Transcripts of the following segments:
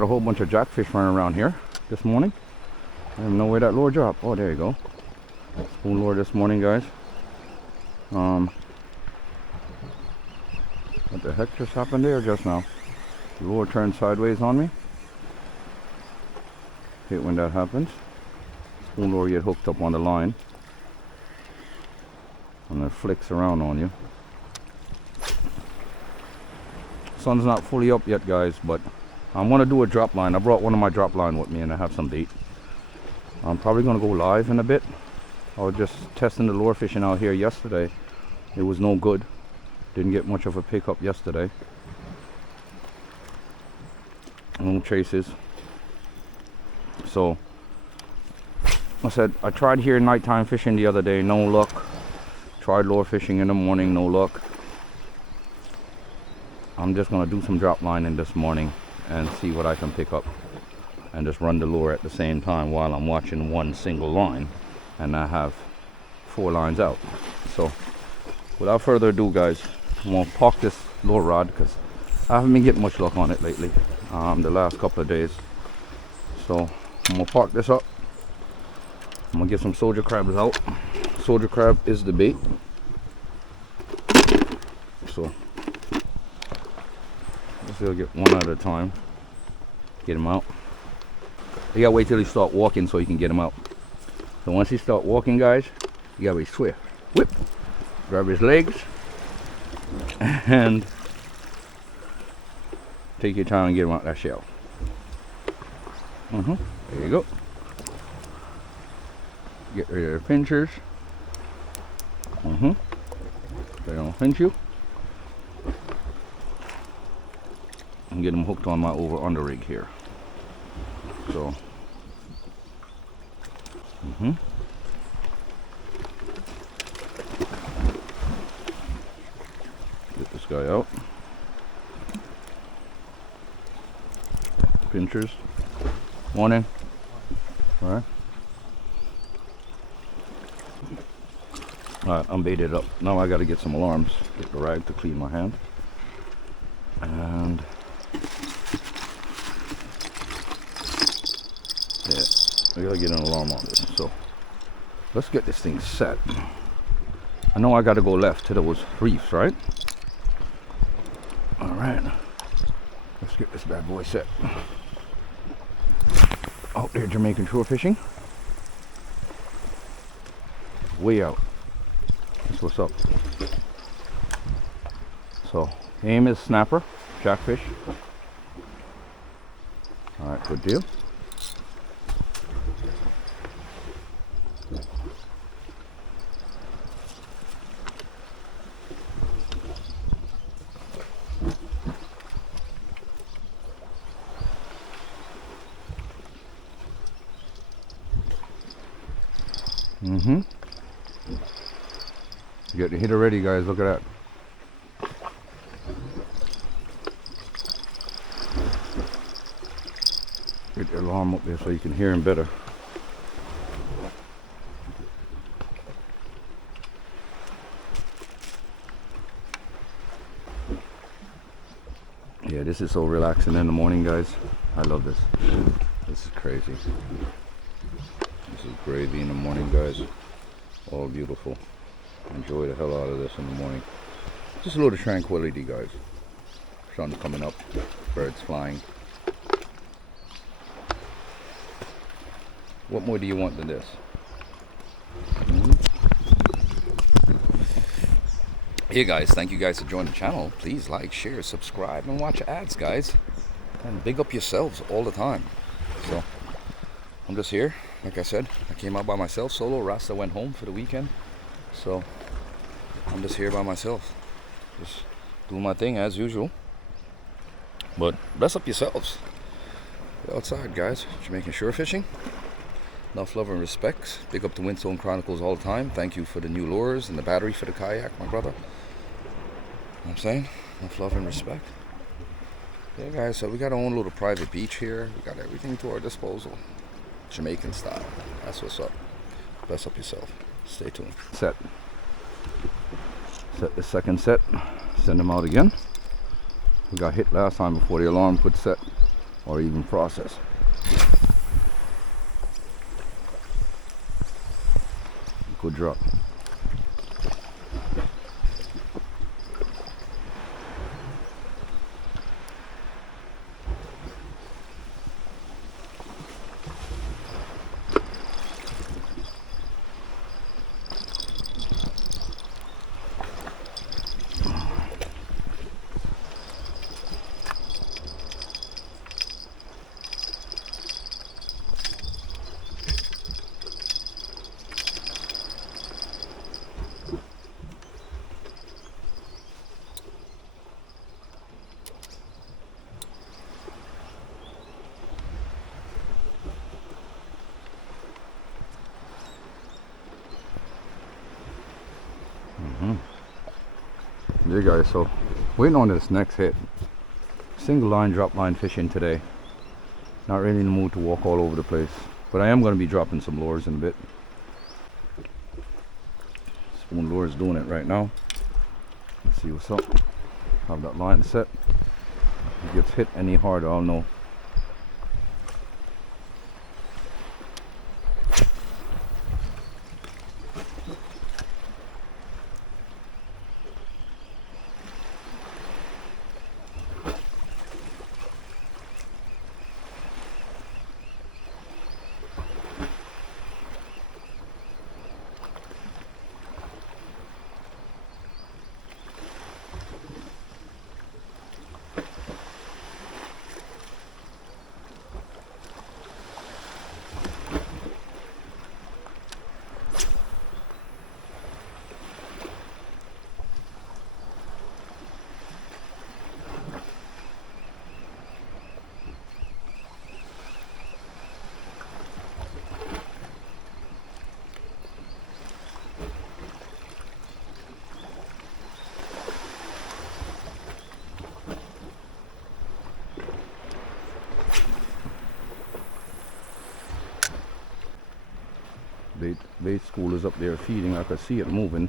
got a whole bunch of jackfish running around here this morning. I don't even know where that lure dropped. Oh, there you go. Spoon lure this morning, guys. What the heck just happened there just now? The lure turned sideways on me. Hate when that happens. Spoon lure get hooked up on the line and it flicks around on you. Sun's not fully up yet, guys, but I'm gonna do a drop line. I brought one of my drop line with me and I have some bait. I'm probably gonna go live in a bit. I was just testing the lure fishing out here yesterday. It was no good. Didn't get much of a pickup yesterday. No chases. So I said I tried here nighttime fishing the other day, no luck. Tried lure fishing in the morning, no luck. I'm just gonna do some drop lining this morning and see what I can pick up and just run the lure at the same time while I'm watching one single line, and I have 4 lines out. So without further ado, guys, I'm gonna park this lure rod because I haven't been getting much luck on it lately, the last couple of days. So I'm gonna park this up. I'm gonna get some soldier crabs out. Soldier crab is the bait. So I'll get one at a time. Get him out. You gotta wait till he start walking so you can get him out. So once he start walking, guys, you gotta be swift. Whip. Grab his legs and take your time and get him out that shell. There you go. Get rid of the pinchers. They don't pinch you. And get them hooked on my over under rig here. So get this guy out. Pinchers. Morning. Alright. Alright, I'm baited up. Now I gotta get some alarms. Get the rag to clean my hand. And yeah, I gotta get an alarm on this. So let's get this thing set. I know I gotta go left to those reefs, right? Alright. Let's get this bad boy set. Out there, Jamaican shore fishing. Way out. That's what's up. So aim is snapper, jackfish. Alright, good deal. Get the hitter ready, guys. Look at that. Get the alarm up there so you can hear him better. Yeah, this is so relaxing in the morning, guys. I love this. This is crazy. This is gravy in the morning, guys. All beautiful. Enjoy the hell out of this in the morning. Just a little tranquility, guys. Sun coming up, birds flying. What more do you want than this? Hey guys, thank you guys for joining the channel. Please like, share, subscribe, and watch ads, guys. And big up yourselves all the time. So I'm just here, like I said. I came out by myself, solo. Rasta went home for the weekend, so I'm just here by myself, just doing my thing as usual. But bless up yourselves. Get outside, guys. Jamaican shore fishing. Enough love and respect. Big up to Windstone Chronicles all the time. Thank you for the new lures and the battery for the kayak, my brother. You know what I'm saying? Enough love and respect. Yeah, guys, so we got our own little private beach here. We got everything to our disposal. Jamaican style. That's what's up. Bless up yourself. Stay tuned. Set the second set. Send them out again. We got hit last time before the alarm could set. or even process. Good drop. There guys, so waiting on this next hit. Single line, drop line fishing today. Not really in the mood to walk all over the place, but I am going to be dropping some lures in a bit. Spoon lure is doing it right now. Let's see what's up. Have that line set. If it gets hit any harder, I'll know. Bait school is up there feeding. I can see it moving.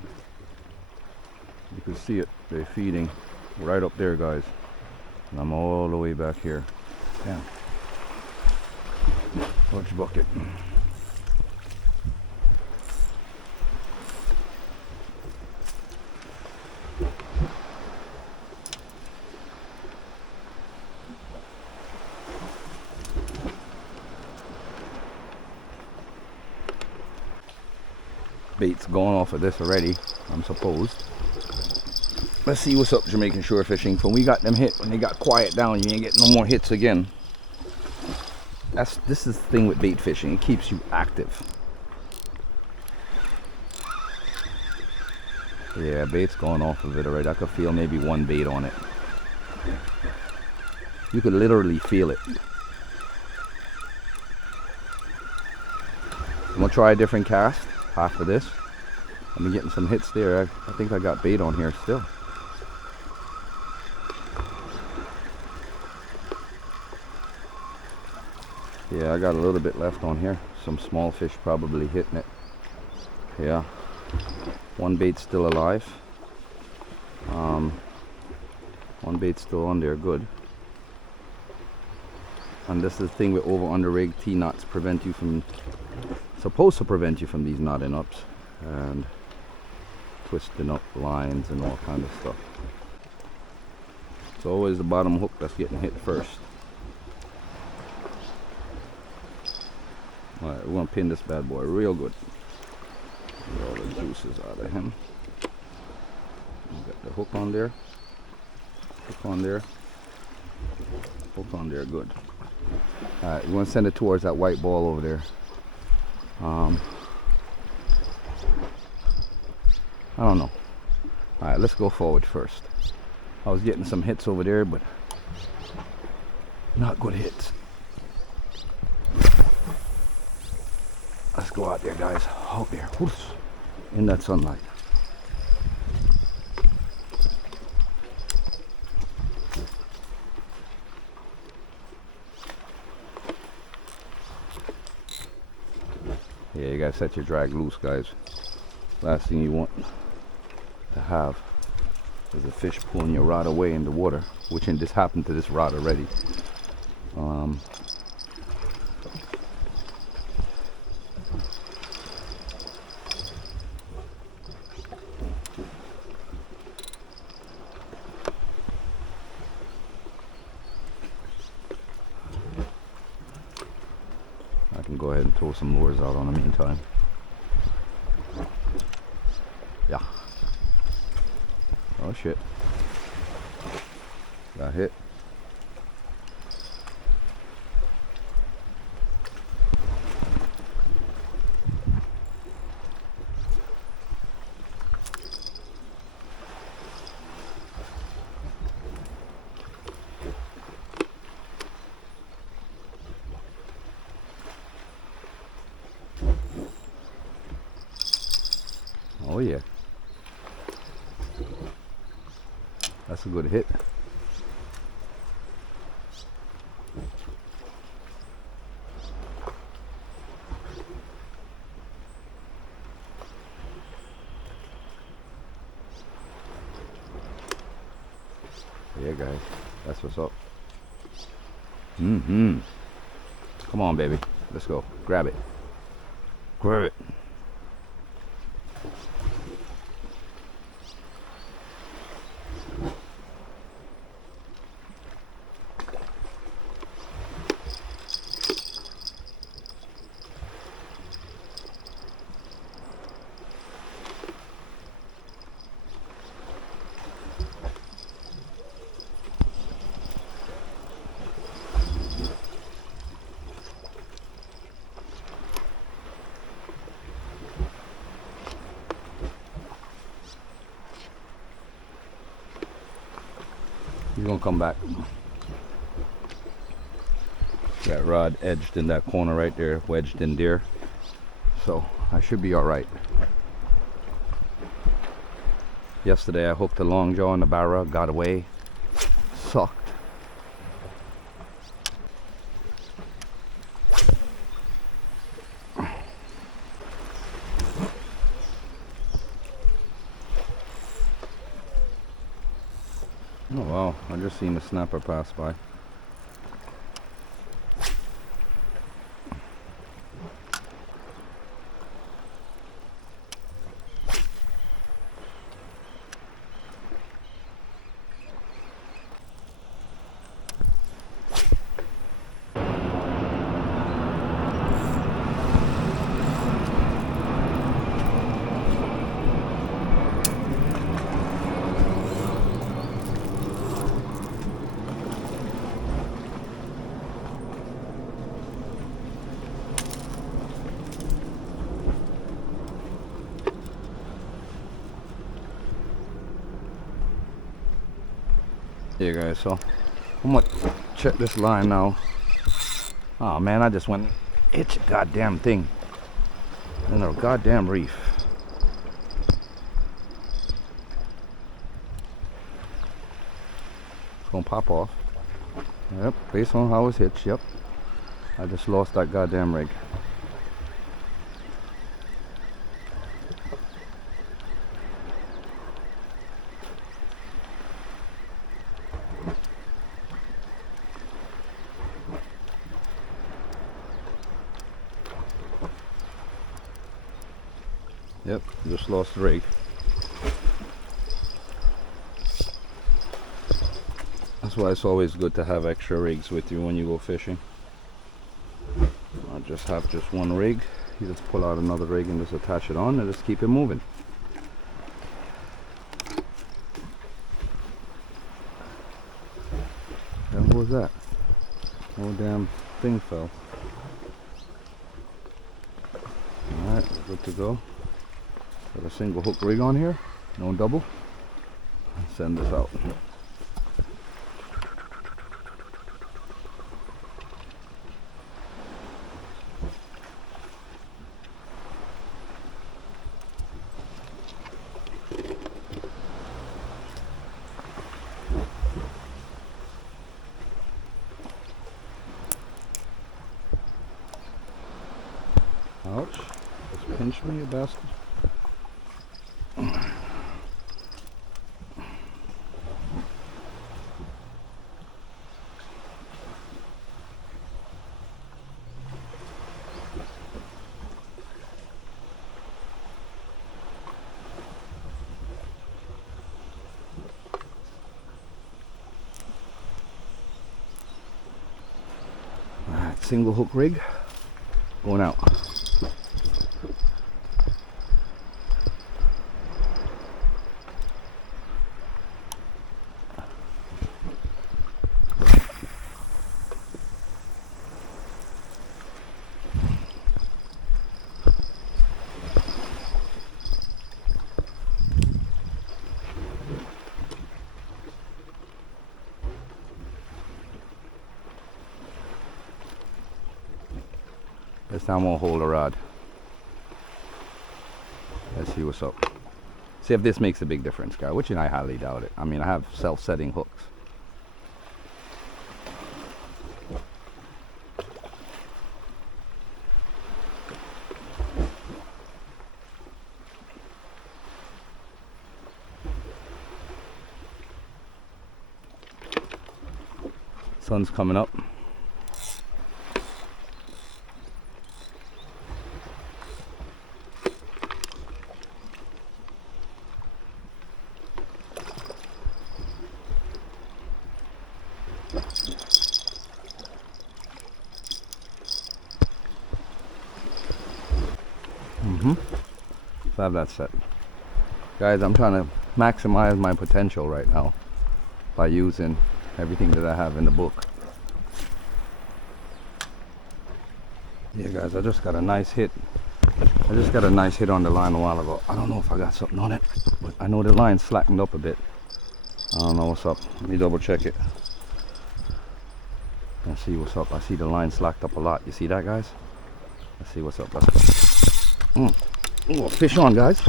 You can see it. They're feeding right up there, guys. And I'm all the way back here. Damn. Large bucket. Bait's gone off of this already, I'm supposed. Let's see what's up, Jamaican shore fishing. When we got them hit, when they got quiet down, you ain't getting no more hits again. This is the thing with bait fishing, it keeps you active. Yeah, bait's gone off of it already. I could feel maybe one bait on it. You could literally feel it. I'm gonna try a different cast. Half of this. I've been getting some hits there. I think I got bait on here still. Yeah, I got a little bit left on here. Some small fish probably hitting it. Yeah. One bait's still alive. One bait's still on there, good. And this is the thing with over under rig T-knots supposed to prevent you from these knotting ups and twisting up lines and all kind of stuff. It's always the bottom hook that's getting hit first. Alright, we're gonna pin this bad boy real good. Get all the juices out of him. Got the hook on there. Hook on there. Hook on there, good. Alright, you want to send it towards that white ball over there. I don't know. Alright, let's go forward first. I was getting some hits over there, but not good hits. Let's go out there, guys. Out there. In that sunlight. Yeah, you gotta set your drag loose, guys. Last thing you want to have is a fish pulling your rod away in the water, which this happened to this rod already. Um, I can go ahead and throw some lures out on the meantime. Yeah. Oh shit. Got hit. Oh yeah. That's a good hit. Yeah, guys. That's what's up. Mm-hmm. Come on, baby. Let's go. Grab it. Grab it. He's gonna come back. That rod edged in that corner right there, wedged in there. So I should be all right. Yesterday I hooked a long jaw in the barra, got away. Sucked. Oh wow, I just seen the snapper pass by. Yeah guys, so I'm gonna check this line now. Oh man, I just went hit the goddamn thing in a goddamn reef. It's gonna pop off. Yep, based on how it's hitched, yep. I just lost that goddamn rig. Yep, just lost the rig. That's why it's always good to have extra rigs with you when you go fishing. I just have just one rig. You just pull out another rig and just attach it on and just keep it moving. And what was that? Oh damn thing fell. Alright, we're good to go. Got a single hook rig on here, no double. Send this out. Ouch. Just pinch me, you bastard. single hook rig going out. This time I won't hold the rod. Let's see what's up. See if this makes a big difference, guys, which I highly doubt it. I mean, I have self-setting hooks. Sun's coming up. So I have that set. Guys, I'm trying to maximize my potential right now by using everything that I have in the book. Yeah, guys, I just got a nice hit. I just got a nice hit on the line a while ago. I don't know if I got something on it, but I know the line slackened up a bit. I don't know what's up. Let me double check it. Let's see what's up. I see the line slacked up a lot. You see that, guys? Let's see what's up. Let's go. Oh, fish on, guys.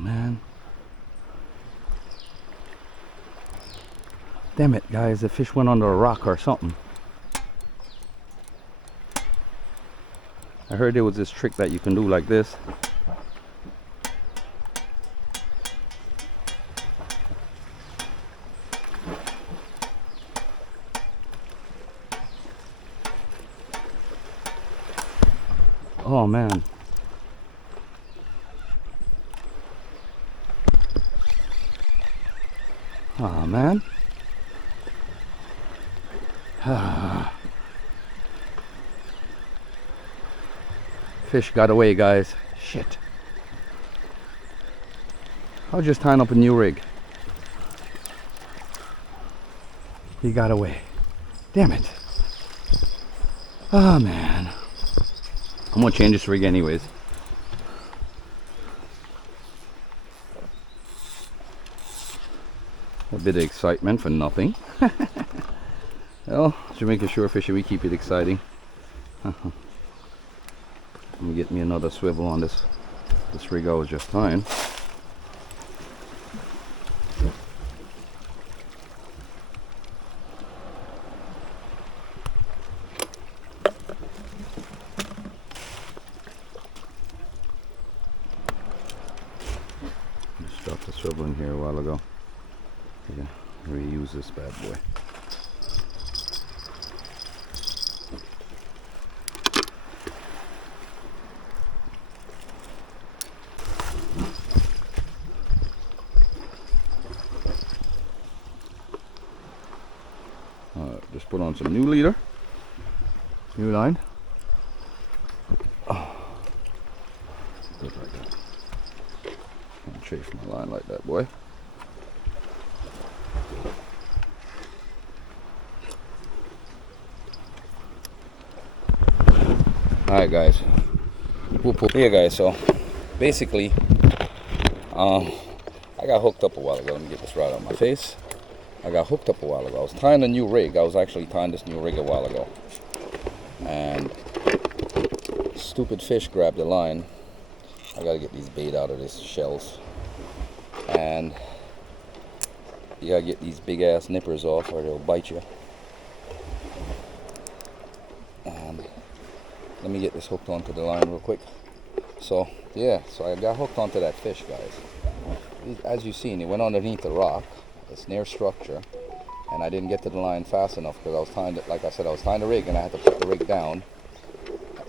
Man, damn it, guys, the fish went under a rock or something. I heard there was this trick that you can do like this. Oh man. Oh man. Fish got away, guys. Shit. I was just tying up a new rig. He got away. Damn it. Oh man. I'm gonna change this rig anyways. A bit of excitement for nothing. Well, Jamaican shore fishing, we keep it exciting. Let me get me another swivel on this rig I was just tying. Just dropped the swivel in here a while ago. Yeah, reuse this bad boy. Just put on some new leader, new line. Oh, good like that. Don't chafe my line like that, boy. Alright guys, here guys, so basically I got hooked up a while ago. Let me get this right on my face. I got hooked up a while ago. I was tying a new rig. I was actually tying this new rig a while ago, and stupid fish grabbed the line. I gotta get these bait out of these shells, and you gotta get these big ass nippers off or they'll bite you. let me get this hooked onto the line real quick. So yeah, so I got hooked onto that fish, guys. As you've seen, it went underneath the rock. It's near structure, and I didn't get to the line fast enough because I was tying it, like I said, I was tying the rig, and I had to put the rig down,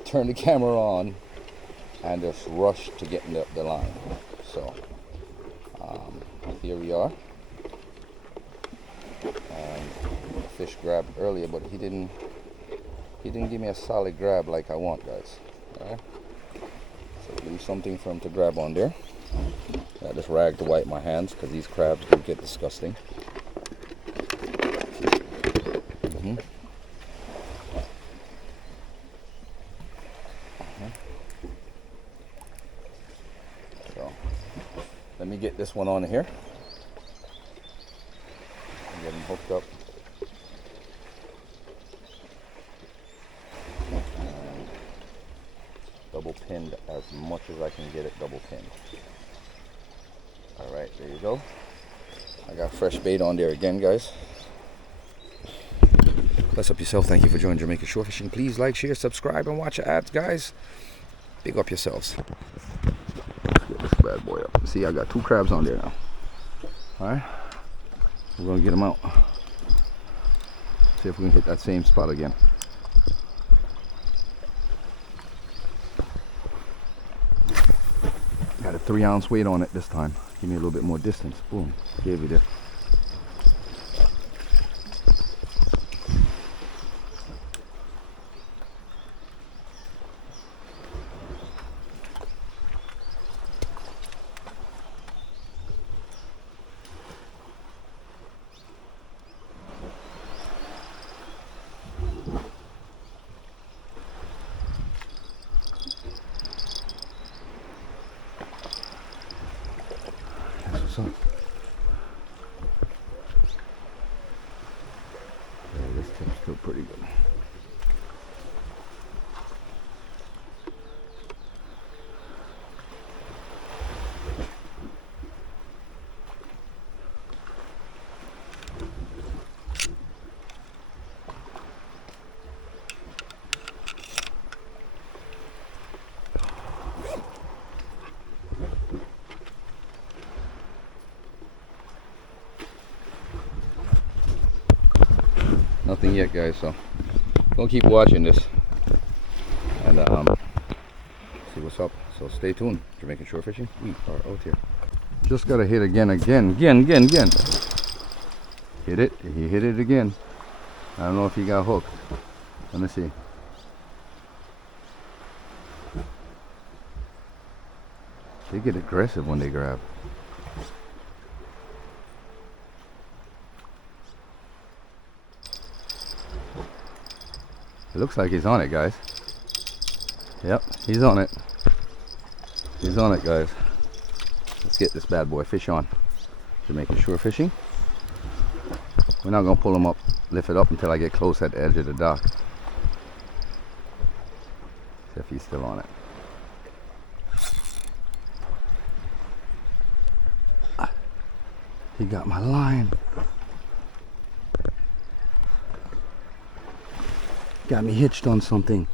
turn the camera on, and just rush to get in the line. So here we are. And the fish grabbed earlier, but he didn't give me a solid grab like I want, guys. All right. So do something for him to grab on there. Got this rag to wipe my hands because these crabs do get disgusting. So let me get this one on here and get him hooked up. And double pinned as much as I can get it double pinned. All right, there you go. I got fresh bait on there again, guys. Bless up yourself. Thank you for joining Jamaican Shore Fishing. Please like, share, subscribe, and watch the ads, guys. Big up yourselves. Let's get this bad boy up. See, I got 2 crabs on there now. All right, we're gonna get them out. See if we can hit that same spot again. Got a 3-ounce weight on it this time. Give me a little bit more distance. Boom, gave it there. So, yeah, this tip's still pretty good. Nothing yet, guys, so gonna keep watching this and see what's up. So stay tuned. Jamaican Shore Fishing, we are out here. Just gotta hit again. Hit it. He hit it again. I don't know if he got hooked. Let me see. They get aggressive when they grab. It looks like he's on it, guys. Yep, he's on it. He's on it, guys. Let's get this bad boy fish on. Jamaican Shore Fishing. We're not gonna pull him up, lift it up until I get close at the edge of the dock. See if he's still on it. He got my line. Got me hitched on something.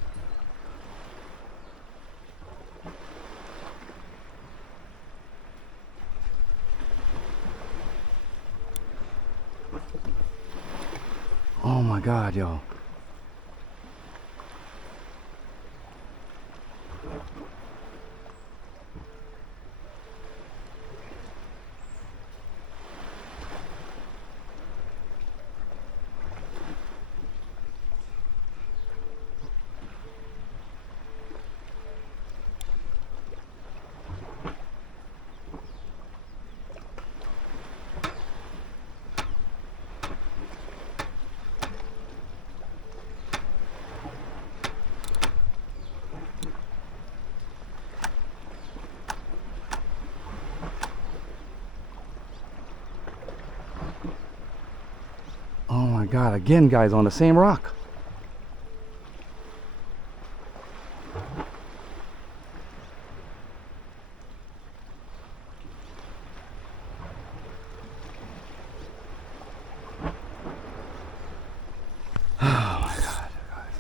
Oh my God, yo. Oh my God, again, guys, on the same rock. Oh my God, guys.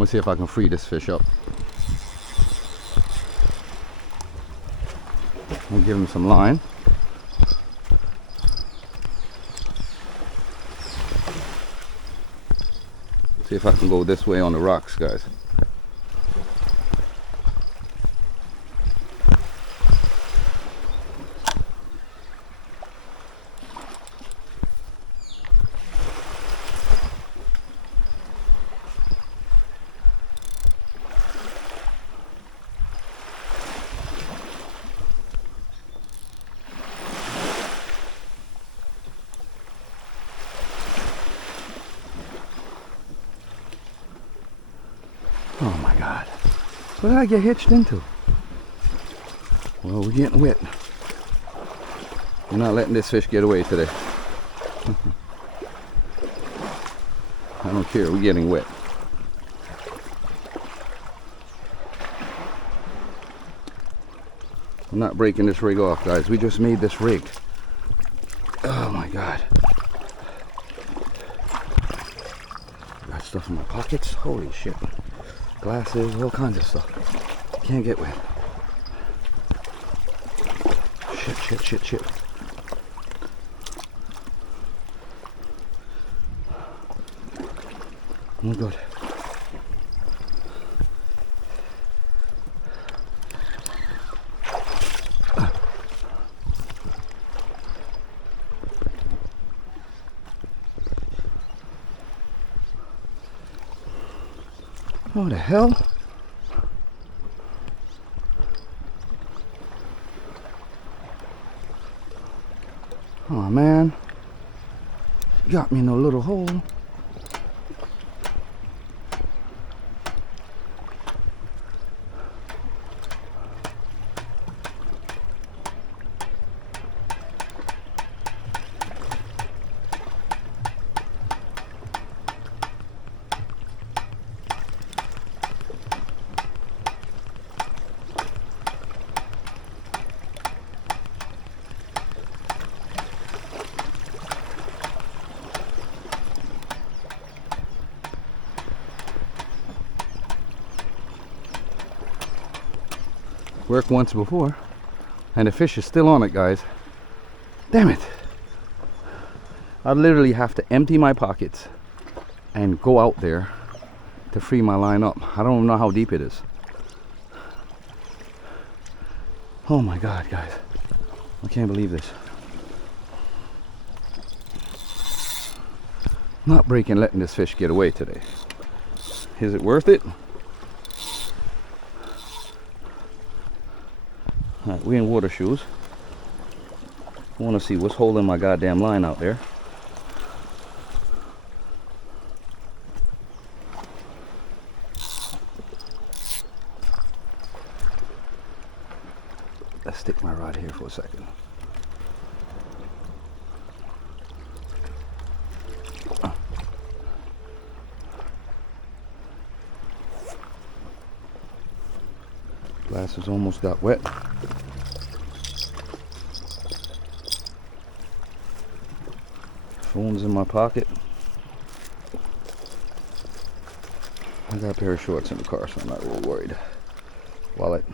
gonna see if I can free this fish up. I'll give him some line. See if I can go this way on the rocks, guys. Oh my God. What did I get hitched into? Well, we're getting wet. We're not letting this fish get away today. I don't care, we're getting wet. I'm not breaking this rig off, guys. We just made this rig. Oh my God. Got stuff in my pockets. Holy shit. Glasses, all kinds of stuff. Can't get wet. Shit. No good. What the hell? Oh man, got me in a little hole. Worked once before, and the fish is still on it, guys. Damn it. I literally have to empty my pockets and go out there to free my line up. I don't know how deep it is. Oh my God, guys. I can't believe this. Not breaking letting this fish get away today. Is it worth it? Alright, we're in water shoes. I want to see what's holding my goddamn line out there. Let's stick my rod here for a second. Glasses almost got wet. Phone's in my pocket. I got a pair of shorts in the car, so I'm not real worried. Wallet.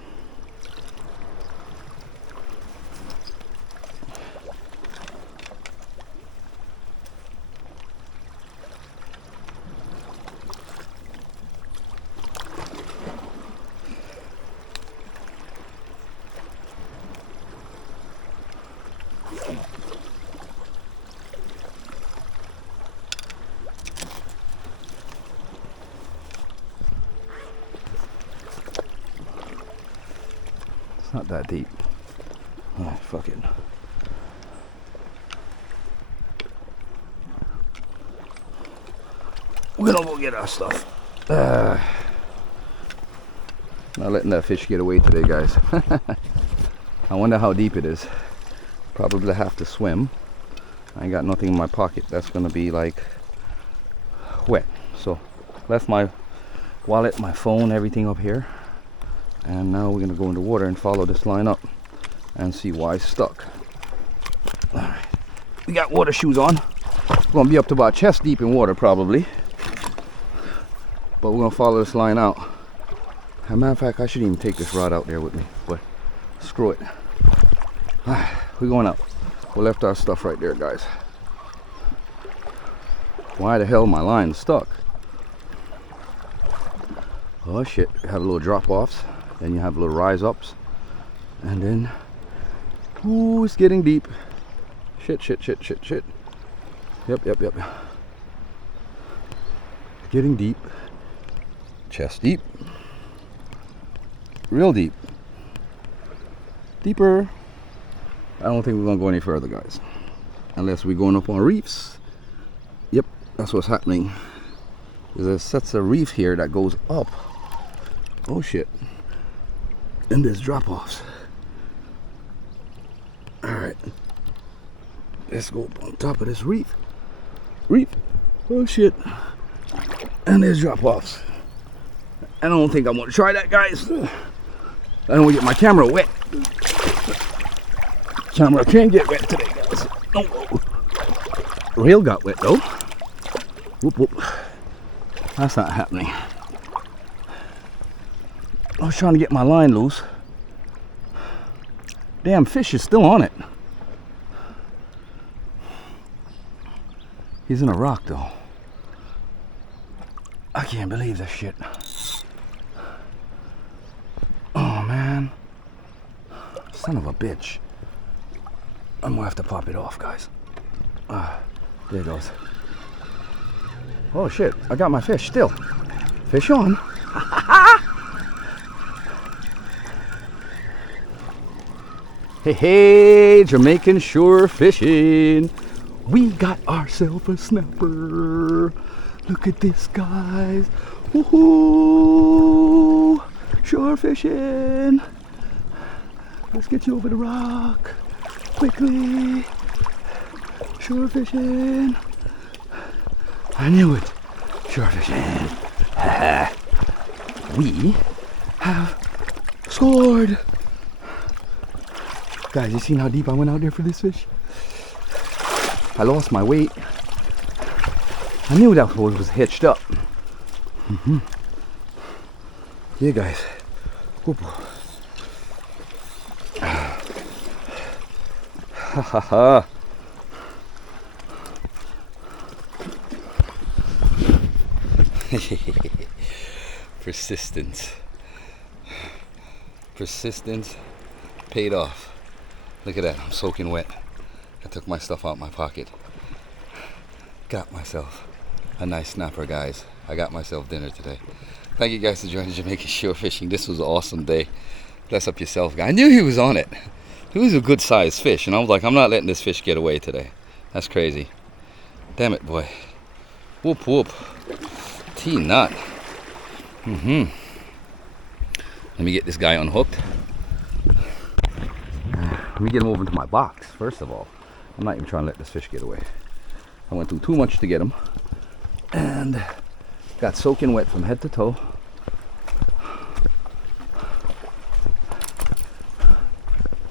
It's not that deep. Alright, fuck it. We're gonna go get our stuff. Not letting that fish get away today, guys. I wonder how deep it is. Probably have to swim. I ain't got nothing in my pocket. That's gonna be like wet. So left my wallet, my phone, everything up here. And now we're gonna go in the water and follow this line up and see why it's stuck. Alright. We got water shoes on. We're gonna be up to about chest deep in water probably. But we're gonna follow this line out. As a matter of fact, I shouldn't even take this rod out there with me, but screw it. We're going out. We left our stuff right there, guys. Why the hell my line's stuck? Oh shit, you have a little drop offs, then you have little rise ups, and then, ooh, it's getting deep. Shit. Yep. Getting deep. Chest deep. Real deep. Deeper. I don't think we're gonna go any further, guys. Unless we're going up on reefs. Yep, that's what's happening. There's sets of reef here that goes up. Oh shit. And there's drop-offs. Alright. Let's go up on top of this reef. Oh shit. And there's drop-offs. I don't think I'm gonna try that, guys. I don't want to get my camera wet. Camera can't get wet today, guys. No. Rail got wet though. Whoop. That's not happening. I was trying to get my line loose. Damn, fish is still on it. He's in a rock though. I can't believe this shit. Oh man. Son of a bitch. I'm gonna have to pop it off, guys. There it goes. Oh shit, I got my fish still. Fish on. Hey, Jamaican shore fishing. We got ourselves a snapper. Look at this, guys. Woohoo! Shore fishing. Let's get you over the rock. Quickly. Shore fishing. I knew it. Shore fishing. We have scored. Guys, you seen how deep I went out there for this fish? I lost my weight. I knew that was hitched up. Yeah, guys. Whoop. Ha ha ha. Persistence paid off. Look at that, I'm soaking wet. I took my stuff out my pocket. Got myself a nice snapper, guys. I got myself dinner today. Thank you guys for joining Jamaican shore fishing. This was an awesome day. Bless up yourself, guys. I knew he was on it. He was a good sized fish, and I was like, I'm not letting this fish get away today. That's crazy. Damn it, boy. Whoop. T-nut. Let me get this guy unhooked. Let me get him over into my box, first of all. I'm not even trying to let this fish get away. I went through too much to get him. And got soaking wet from head to toe.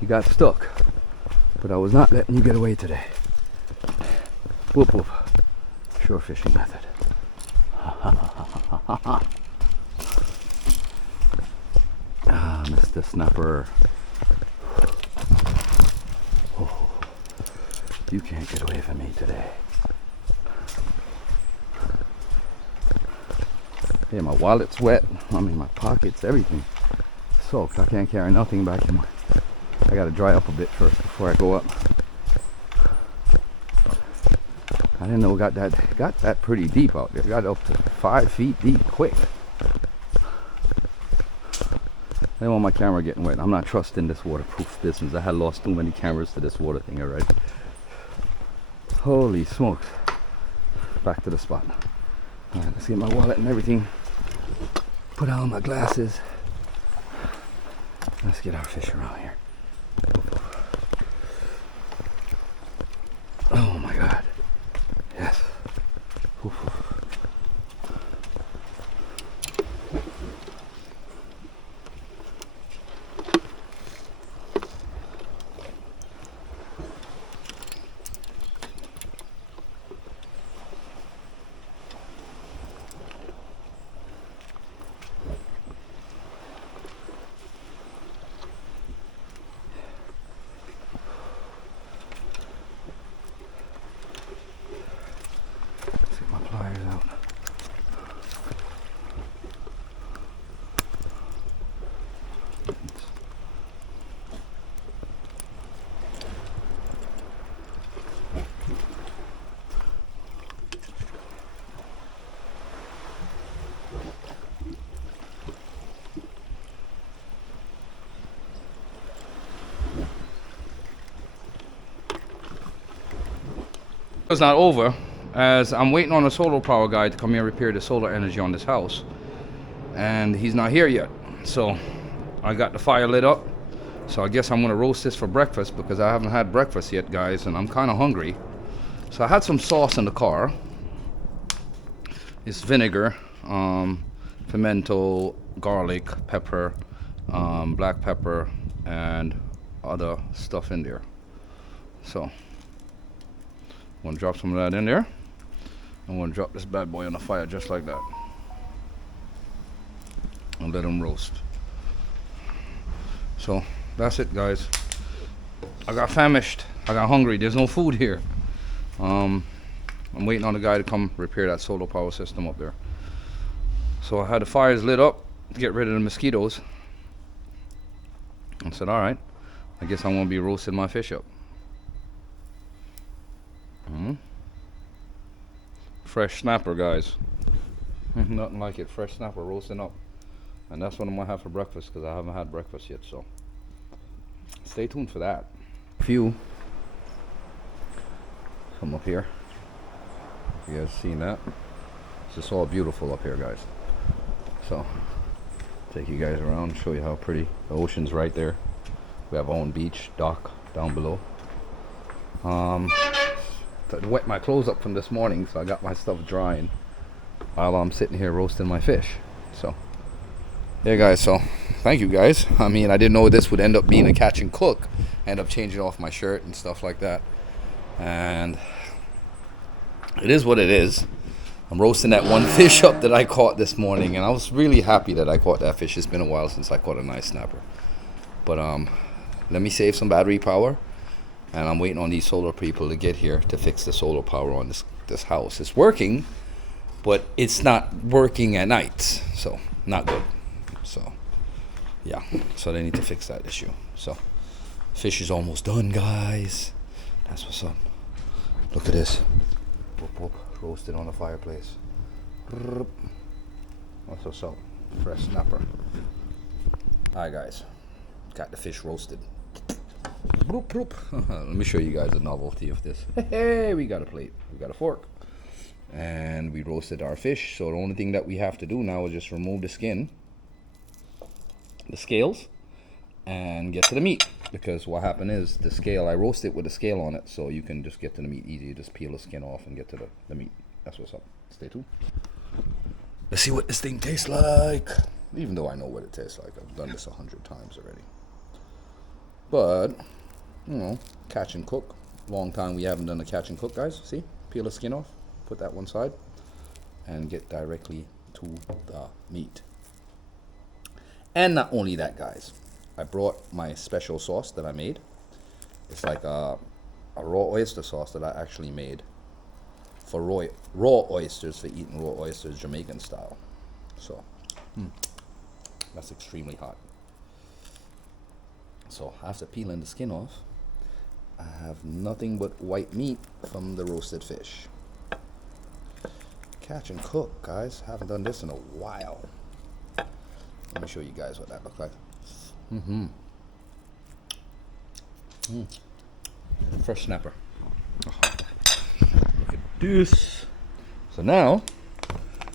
You got stuck. But I was not letting you get away today. Whoop. Shore fishing method. Mr. Snapper. Oh, you can't get away from me today. Yeah, my wallet's wet. I mean, my pockets, everything soaked. I can't carry nothing back in my... I gotta dry up a bit first before I go up. I didn't know it got that pretty deep out there. It got up to 5 feet deep quick. I don't want my camera getting wet. I'm not trusting this waterproof business. I had lost too many cameras to this water thing already. Holy smokes. Back to the spot. Alright, let's get my wallet and everything. Put on my glasses. Let's get our fish around here. Oh my god. Yes. is not over, as I'm waiting on a solar power guy to come here and repair the solar energy on this house, and he's not here yet. So I got the fire lit up, so I guess I'm gonna roast this for breakfast because I haven't had breakfast yet, guys, and I'm kind of hungry. So I had some sauce in the car. It's vinegar, pimento, garlic, pepper, black pepper, and other stuff in there. So I'm gonna drop some of that in there. I'm gonna drop this bad boy on the fire just like that and let them roast. So that's it, guys. I got famished, I got hungry, there's no food here. I'm waiting on the guy to come repair that solar power system up there. So I had the fires lit up to get rid of the mosquitoes. I said, all right, I guess I'm gonna be roasting my fish up. Fresh snapper, guys. Nothing like it. Fresh snapper roasting up. And that's what I'm gonna have for breakfast because I haven't had breakfast yet, so stay tuned for that. Come up here. You guys seen that? It's just all beautiful up here, guys. So take you guys around, show you how pretty. The ocean's right there. We have our own beach, dock down below. I wet my clothes up from this morning, so I got my stuff drying while I'm sitting here roasting my fish. So yeah, guys, so thank you, guys. I mean, I didn't know this would end up being a catch and cook. I end up changing off my shirt and stuff like that, and it is what it is. I'm roasting that one fish up that I caught this morning, and I was really happy that I caught that fish. It's been a while since I caught a nice snapper. But let me save some battery power, and I'm waiting on these solar people to get here to fix the solar power on this house. It's working, but it's not working at night, so not good. So yeah, so they need to fix that issue. So fish is almost done, guys. That's what's up. Look at this. Whoop, whoop. Roasted on the fireplace. That's what's up. Fresh snapper. Alright, guys, got the fish roasted. Bloop, bloop. Let me show you guys the novelty of this. Hey, we got a plate, we got a fork, and we roasted our fish. So the only thing that we have to do now is just remove the skin, the scales, and get to the meat. Because what happened is the scale, I roast it with a scale on it, so you can just get to the meat easy. You just peel the skin off and get to the meat. That's what's up. Stay tuned. Let's see what this thing tastes like. Even though I know what it tastes like, I've done this 100 times already. But you know, catch and cook. Long time we haven't done a catch and cook, guys. See, peel the skin off, put that one side, and get directly to the meat. And not only that, guys, I brought my special sauce that I made. It's like a raw oyster sauce that I actually made for raw oysters, for eating raw oysters Jamaican style. So that's extremely hot. So after peeling the skin off, I have nothing but white meat from the roasted fish. Catch and cook, guys. Haven't done this in a while. Let me show you guys what that looks like. Fresh snapper. Look at this. So now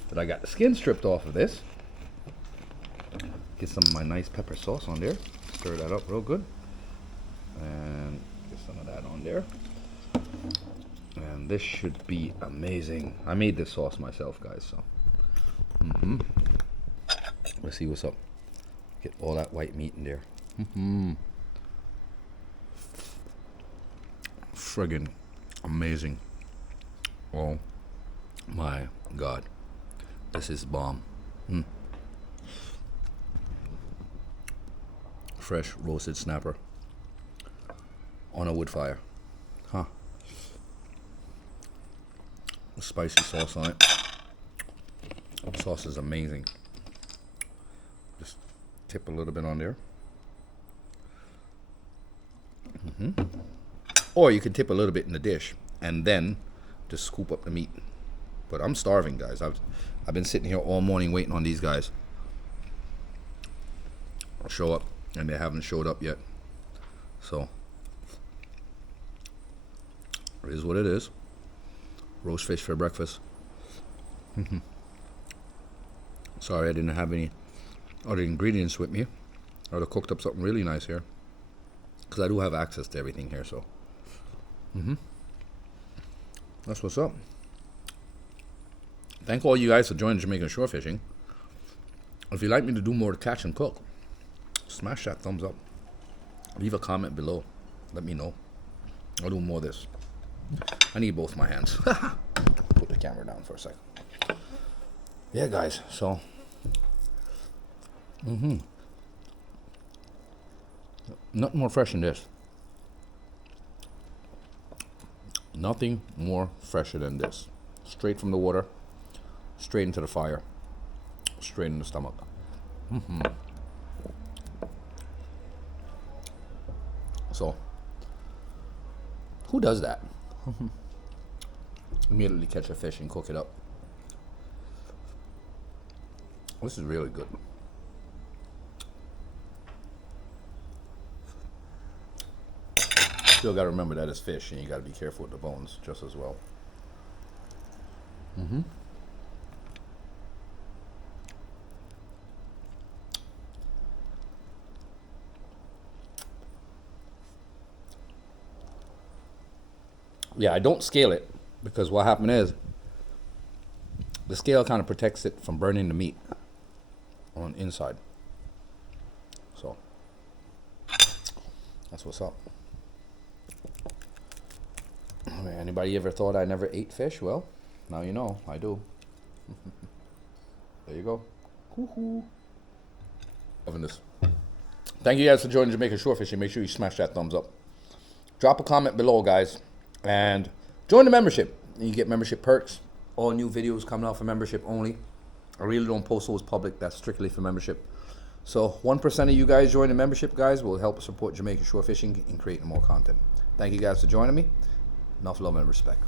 that I got the skin stripped off of this, get some of my nice pepper sauce on there. Stir that up real good. And get some of that on there. And this should be amazing. I made this sauce myself, guys, so. Let's see what's up. Get all that white meat in there. Friggin' amazing. Oh my God. This is bomb. Fresh roasted snapper on a wood fire. Spicy sauce on it. The sauce is amazing. Just tip a little bit on there. Or you can tip a little bit in the dish and then just scoop up the meat. But I'm starving, guys. I've been sitting here all morning waiting on these guys to show up, and they haven't showed up yet. So it is what it is. roast fish for breakfast. Sorry I didn't have any other ingredients with me. I would have cooked up something really nice here, because I do have access to everything here. So that's what's up. Thank all you guys for joining Jamaican Shore Fishing. If you'd like me to do more to catch and cook, smash that thumbs up. Leave a comment below. Let me know. I'll do more of this. I need both my hands. Put the camera down for a second. Yeah, guys, so nothing more fresh than this. Nothing more fresher than this. Straight from the water, straight into the fire, straight in the stomach. So, who does that? Immediately catch a fish and cook it up. This is really good. Still got to remember that it's fish, and you got to be careful with the bones just as well. Yeah, I don't scale it, because what happened is the scale kind of protects it from burning the meat on the inside. So that's what's up. Anybody ever thought I never ate fish? Well, now you know, I do. There you go. Hoo-hoo. Loving this. Thank you guys for joining Jamaican Shore Fishing. Make sure you smash that thumbs up. Drop a comment below, guys. And join the membership. You get membership perks. All new videos coming out for membership only. I really don't post those public. That's strictly for membership. So 1% of you guys join the membership, guys, will help support Jamaican Shore Fishing and creating more content. Thank you guys for joining me. Enough love and respect.